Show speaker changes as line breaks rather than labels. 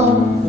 어.